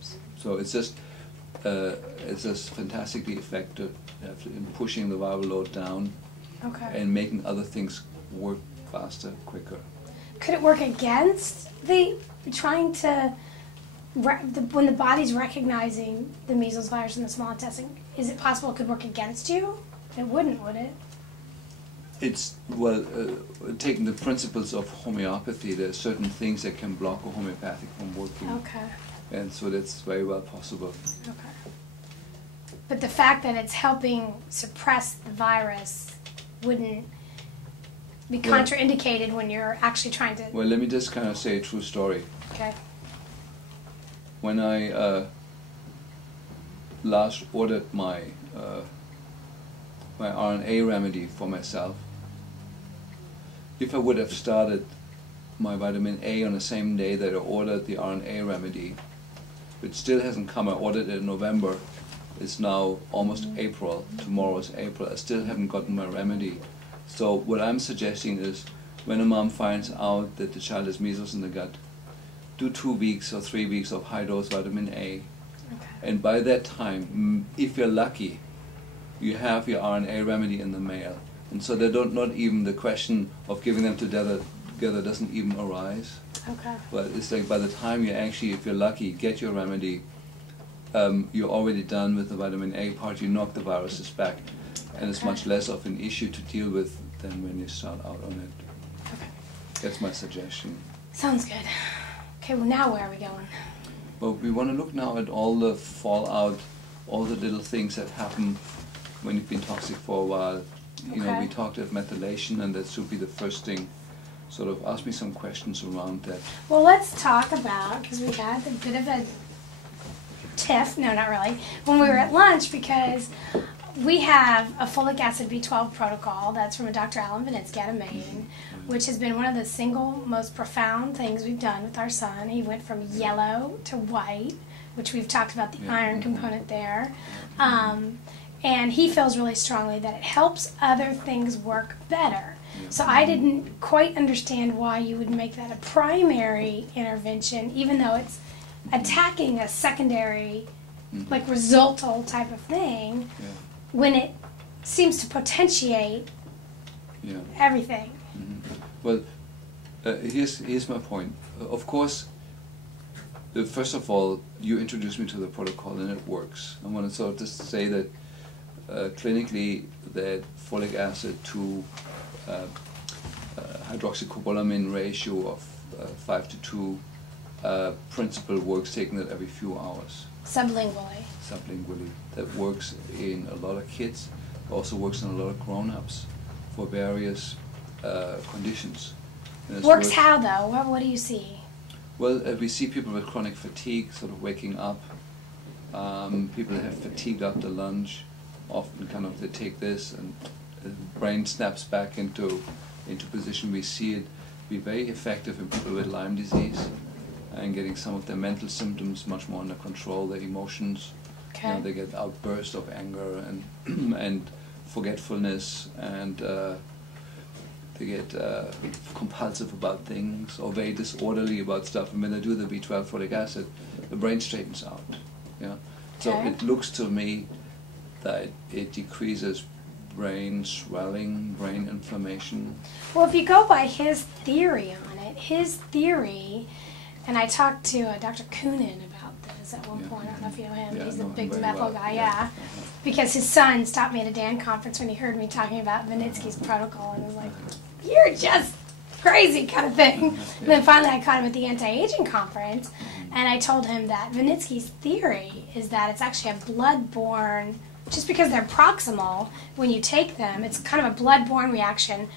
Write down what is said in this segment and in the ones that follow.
helps. So it's just fantastically effective in pushing the viral load down and making other things work faster, quicker. Could it work against the trying to, when the body's recognizing the measles virus in the small intestine, is it possible it could work against you? It wouldn't, would it? It's, well, taking the principles of homeopathy, there are certain things that can block a homeopathic from working. Okay. And so that's very well possible. Okay. But the fact that it's helping suppress the virus wouldn't be contraindicated when you're actually trying to... Well, let me just kind of say a true story. Okay. When I last ordered my my RNA remedy for myself, if I would have started my vitamin A on the same day that I ordered the RNA remedy, which still hasn't come, I ordered it in November, it's now almost April, tomorrow is April, I still haven't gotten my remedy. So what I'm suggesting is, when a mom finds out that the child has measles in the gut, do 2 weeks or 3 weeks of high-dose vitamin A. Okay. And by that time, if you're lucky, you have your RNA remedy in the mail. And so not even the question of giving them together doesn't even arise. Okay. But it's like by the time you actually, if you're lucky, get your remedy, you're already done with the vitamin A part, you knock the viruses back. And it's much less of an issue to deal with than when you start out on it. Okay. That's my suggestion. Sounds good. Okay, well now where are we going? Well, we want to look now at all the fallout, all the little things that happen when you've been toxic for a while. You know, we talked about methylation, and that should be the first thing. Sort of ask me some questions around that. Well, let's talk about, because we had a bit of a tiff, no, not really, when we were at lunch, because we have a folic acid B12 protocol that's from a Dr. Alan Vinitsky out of Maine, which has been one of the single most profound things we've done with our son. He went from yellow to white, which we've talked about the iron component there. And he feels really strongly that it helps other things work better. So I didn't quite understand why you would make that a primary intervention, even though it's attacking a secondary, like resultal type of thing, when it seems to potentiate everything. Well, here's my point. Of course, first of all, you introduced me to the protocol and it works. I want to sort of just say that clinically, that folic acid to hydroxycobalamin ratio of 5 to 2 principle works, taking it every few hours. Sublingually. Sublingually. That works in a lot of kids, also works in a lot of grown-ups for various conditions. Works how though? What do you see? Well, we see people with chronic fatigue sort of waking up, people that have fatigued after lunch, often kind of they take this and the brain snaps back into position. We see it be very effective in people with Lyme disease and getting some of their mental symptoms much more under control, their emotions. Okay. You know, they get outbursts of anger and and forgetfulness, and they get compulsive about things or very disorderly about stuff. And when they do the B12 folic acid, the brain straightens out. Yeah. So it looks to me that it decreases brain swelling, brain inflammation. Well, if you go by his theory on it, and I talked to Dr. Coonan about this at one point. I don't know if you know him. He's the big methyl guy, because his son stopped me at a DAN conference when he heard me talking about Vinitsky's protocol and was like, "You're just crazy," kind of thing. And then finally I caught him at the anti-aging conference, and I told him that Vinitsky's theory is that it's actually a blood-borne, just because they're proximal, when you take them, it's kind of a blood-borne reaction.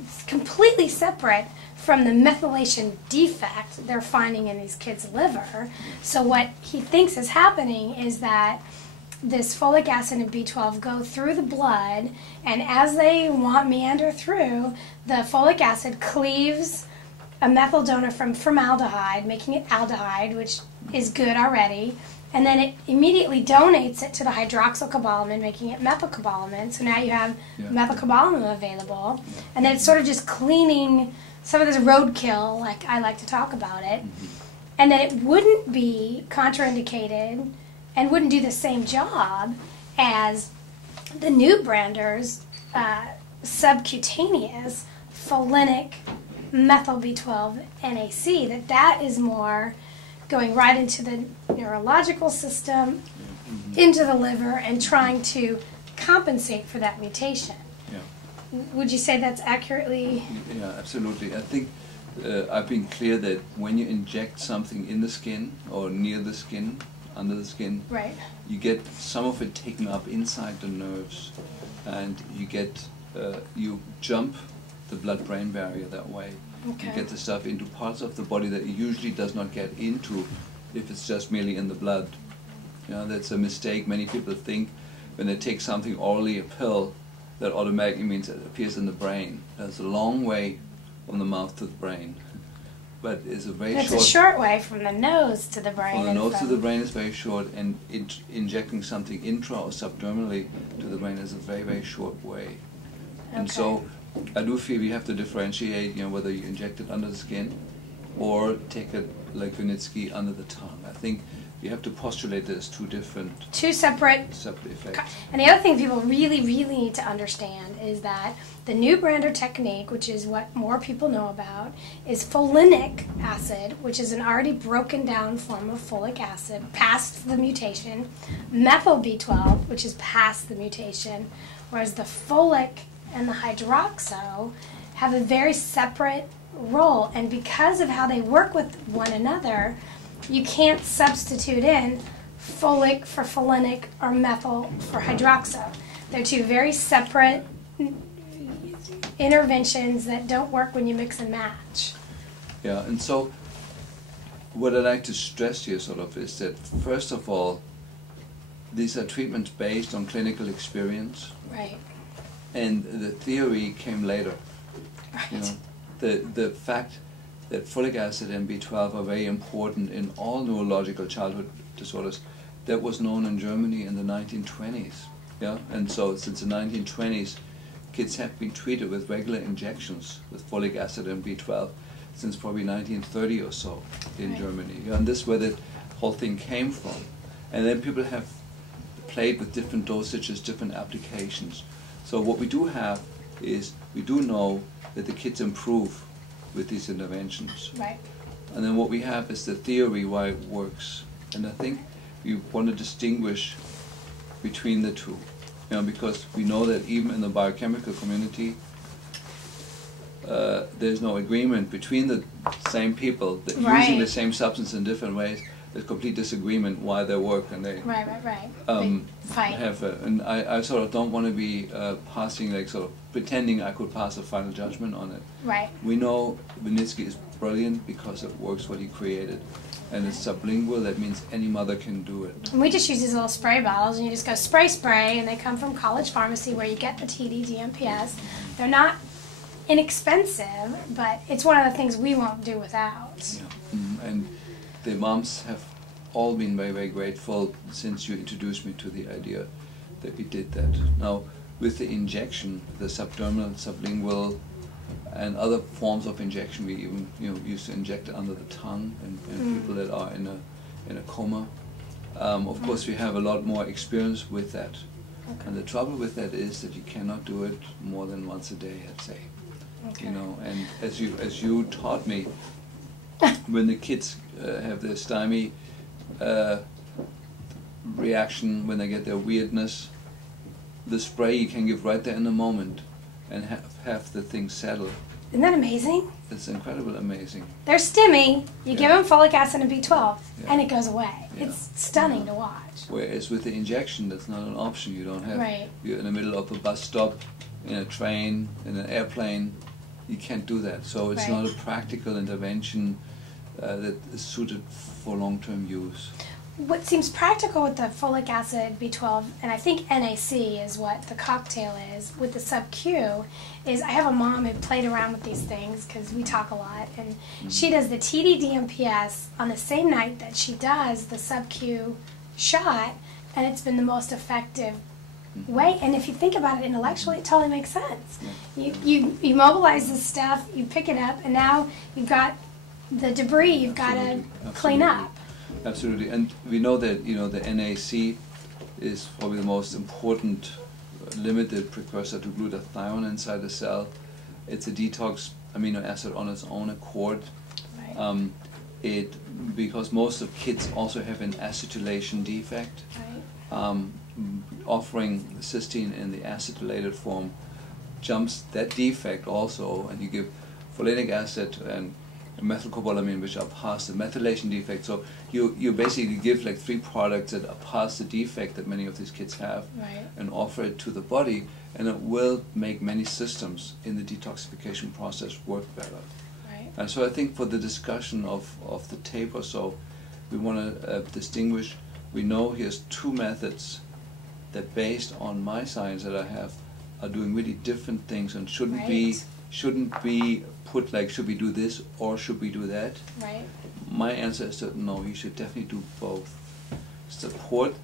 It's completely separate from the methylation defect they're finding in these kids' liver. So what he thinks is happening is that this folic acid and B12 go through the blood, and as they meander through, the folic acid cleaves a methyl donor from formaldehyde, making it aldehyde, which is good already, and then it immediately donates it to the hydroxycobalamin, making it methylcobalamin. So now you have methylcobalamin available, and then it's sort of just cleaning some of this roadkill, like I like to talk about it. and that it wouldn't be contraindicated and wouldn't do the same job as the new Brander's subcutaneous folinic methyl B12 NAC, that is more going right into the neurological system, into the liver, and trying to compensate for that mutation. Yeah. Would you say that's accurately? Yeah, absolutely. I think I've been clear that when you inject something in the skin or near the skin, under the skin, right, you get some of it taken up inside the nerves, and you get you jump the blood-brain barrier that way. Okay. You get the stuff into parts of the body that it usually does not get into if it's just merely in the blood. You know, that's a mistake. Many people think when they take something orally, a pill, that automatically means it appears in the brain. That's a long way from the mouth to the brain. But it's a very It's a short way from the nose to the brain. From the nose to the brain is very short, and injecting something intra or subdermally to the brain is a very, very short way. Okay. And so I do feel we have to differentiate, you know, whether you inject it under the skin or take it like Vinitsky under the tongue. I think you have to postulate there's two separate effects. And the other thing people really, really need to understand is that the new Brander technique, which is what more people know about, is folinic acid, which is an already broken down form of folic acid, past the mutation, methyl B12, which is past the mutation, whereas the folic and the hydroxo have a very separate role, and because of how they work with one another, you can't substitute in folic for folinic or methyl for hydroxo. They're two very separate interventions that don't work when you mix and match. Yeah, and so what I'd like to stress here sort of is that, first of all, these are treatments based on clinical experience. Right. And the theory came later. Right. You know, the fact that folic acid and B12 are very important in all neurological childhood disorders, that was known in Germany in the 1920s. Yeah? And so since the 1920s, kids have been treated with regular injections with folic acid and B12 since probably 1930 or so in right. Germany. Yeah? And this is where the whole thing came from. And then people have played with different dosages, different applications. So what we do have is, we do know that the kids improve with these interventions. Right. And then what we have is the theory why it works. And I think we want to distinguish between the two. You know, because we know that even in the biochemical community, there's no agreement between the same people that right. using the same substance in different ways. There's complete disagreement why they work, and they fight. And I sort of don't want to be passing, like, sort of pretending I could pass a final judgment on it. Right. We know Vinitsky is brilliant because it works what he created, and it's sublingual. That means any mother can do it. And we just use these little spray bottles, and you just go spray, spray, and they come from College Pharmacy, where you get the TD DMPS. They're not inexpensive, but it's one of the things we won't do without. Yeah. And the moms have all been very, very grateful since you introduced me to the idea that we did that. Now, with the injection, the subdermal, sublingual, and other forms of injection, we even used to inject it under the tongue in people that are in a coma. Of course, we have a lot more experience with that. Okay. And the trouble with that is that you cannot do it more than once a day, I'd say. Okay. You know, and as you taught me, when the kids have their stymie reaction, when they get their weirdness, the spray you can give right there in the moment and have the thing settle. Isn't that amazing? It's incredibly amazing. They're stimmy, you give them folic acid and B12, and it goes away. Yeah. It's stunning to watch. Whereas with the injection, that's not an option. You don't have, right. You're in the middle of a bus stop, in a train, in an airplane, you can't do that. So it's not a practical intervention that is suited for long-term use. What seems practical with the folic acid, B12, and I think NAC is what the cocktail is, with the sub-Q, is I have a mom who played around with these things because we talk a lot, and she does the TD-DMPS on the same night that she does the sub-Q shot, and it's been the most effective way. And if you think about it intellectually, it totally makes sense. You mobilize this stuff, you pick it up, and now you've got the debris you've got to clean up. Absolutely, and we know that the NAC is probably the most important limited precursor to glutathione inside the cell. It's a detox amino acid on its own accord. Right. Because most of kids also have an acetylation defect. Right. Offering cysteine in the acetylated form jumps that defect also, and you give folinic acid and methylcobalamin, which are past the methylation defect. So you basically give like 3 products that are past the defect that many of these kids have, right, and offer it to the body, and it will make many systems in the detoxification process work better. Right. And so I think for the discussion of the tape or so, we want to distinguish. We know here's 2 methods that, based on my science that I have, are doing really different things and shouldn't be put like, should we do this or should we do that? Right. My answer is that no, you should definitely do both. Support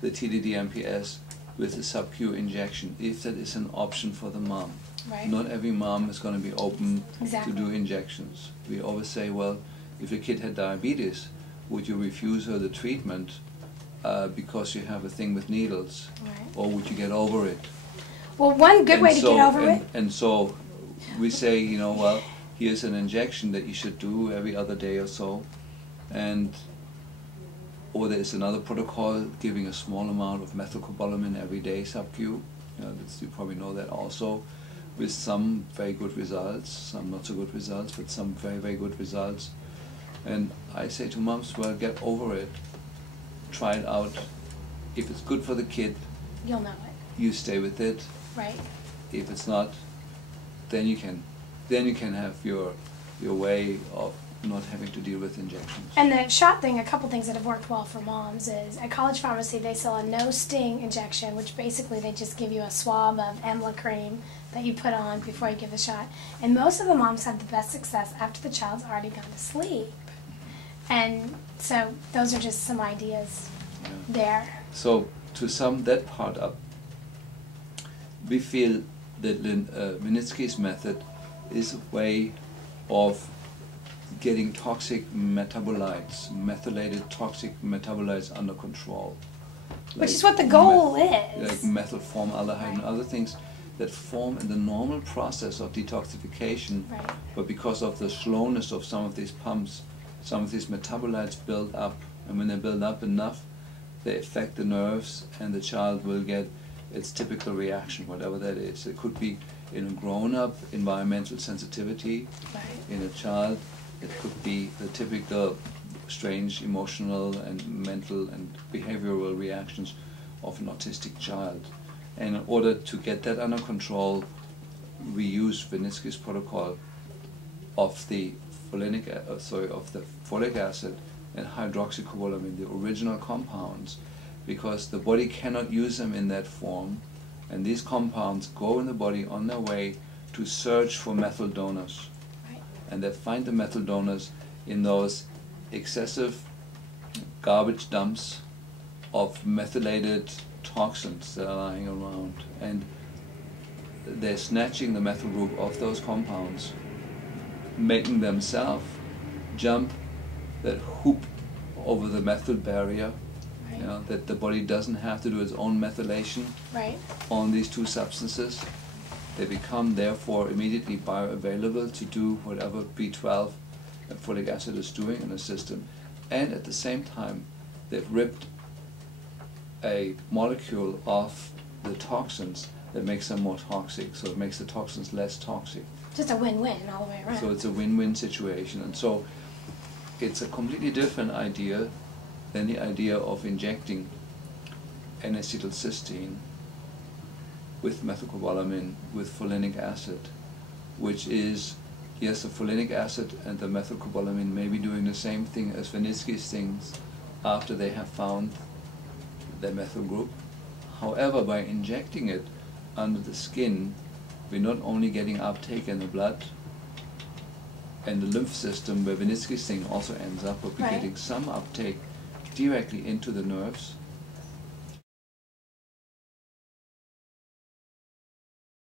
the TDD-MPS with a sub-Q injection if that is an option for the mom. Right. Not every mom is going to be open Exactly. to do injections. We always say, well, if your kid had diabetes, would you refuse her the treatment because you have a thing with needles? Right. Or would you get over it? Well, one good way to get over it. And so we say, well, here's an injection that you should do every other day or so, or there's another protocol giving a small amount of methylcobalamin every day sub-Q. You probably know that also, with some very good results, some not so good results, but some very, very good results. And I say to moms, well, get over it. Try it out. If it's good for the kid, you'll know it. You stay with it. Right. If it's not, then you can have your way of not having to deal with injections. And the shot thing, a couple things that have worked well for moms is at College Pharmacy they sell a no sting injection, which basically they just give you a swab of Emla cream that you put on before you give the shot. And most of the moms have the best success after the child's already gone to sleep. And so those are just some ideas there. So to sum that part up, we feel that Vinitsky's method is a way of getting toxic metabolites, methylated toxic metabolites under control. Which is what the goal is. Like methylformaldehyde and other things that form in the normal process of detoxification, but because of the slowness of some of these pumps, some of these metabolites build up, and when they build up enough, they affect the nerves, and the child will get its typical reaction, whatever that is. It could be in a grown-up environmental sensitivity, in a child. It could be the typical strange emotional and mental and behavioral reactions of an autistic child. And in order to get that under control, we use Vinitsky's protocol of the folic acid and hydroxycobalamin, the original compounds, because the body cannot use them in that form, and these compounds go in the body on their way to search for methyl donors. And they find the methyl donors in those excessive garbage dumps of methylated toxins that are lying around. And they're snatching the methyl group of those compounds, making themselves jump that hoop over the methyl barrier, that the body doesn't have to do its own methylation on these 2 substances. They become, therefore, immediately bioavailable to do whatever B12 and folic acid is doing in the system. And at the same time, they've ripped a molecule off the toxins that makes them more toxic, so it makes the toxins less toxic. Just a win-win all the way around. So it's a win-win situation. And so it's a completely different idea than the idea of injecting N-acetylcysteine with methylcobalamin, with folinic acid, which is, yes, the folinic acid and the methylcobalamin may be doing the same thing as Vinitsky's things after they have found their methyl group. However, by injecting it under the skin, we're not only getting uptake in the blood and the lymph system where Vinitsky's thing also ends up, but we're getting some uptake directly into the nerves,